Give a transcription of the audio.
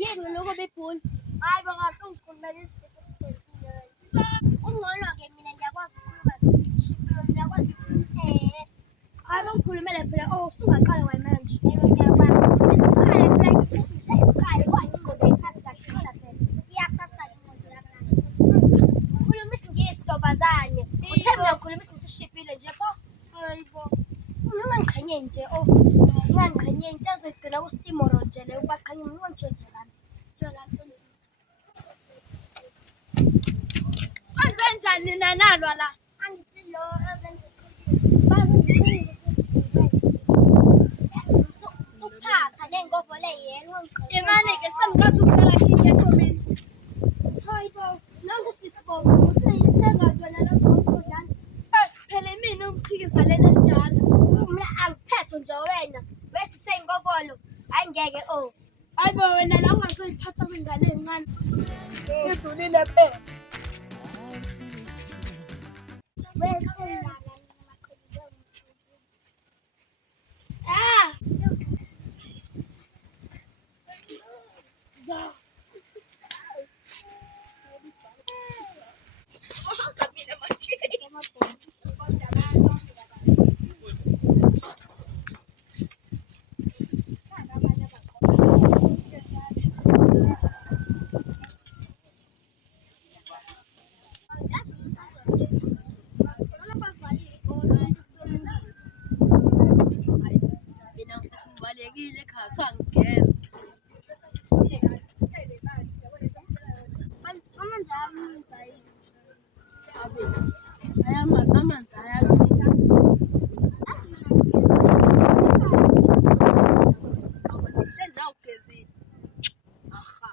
Yeni logo bephone. Hayi bangahlungifundela Ungcono-ke mina ngiyakwazi ukukhuluma sisishibhile, ngiyakwazi ukukhuluma. Hayi bangikhulumele phela usungaqala manje. Yebo ngiyakwazi. Sisiqale phela ngisiqale kodwa ingqondo ayithathi kahle phela phela. Iyathatha ingqondo yami. Khuluma isiNgisi ntombazane. Uthe mina ngikhuluma sisishibhile nje pho. Hayibo. Ungangiqhenye nje ungangiqhenye into ezogcina kustimoro nje leyo ubaqhenye mina ungangitshontshe lana. Njola semzini. Kanjani nanalwa la? Angisilo suphapha nengovo le yena ungiqondo. Imane-ke sengikwazi ukudlala hit ekhomeni. Hayibo, nangu sisibo, sengazi wena nazodlala. Phela mina umqhikiza lena elidala. Mina angiphethe nje wena. Bese seyingovolo. Hayi ngeke Hayibo wena la ungazoyiphatha kwingane encane. Sidlulile phela. Za. Mina ngibalekile khathiwa ngigeza. Amanzi ayabila. Hleli la ugezile. Aha.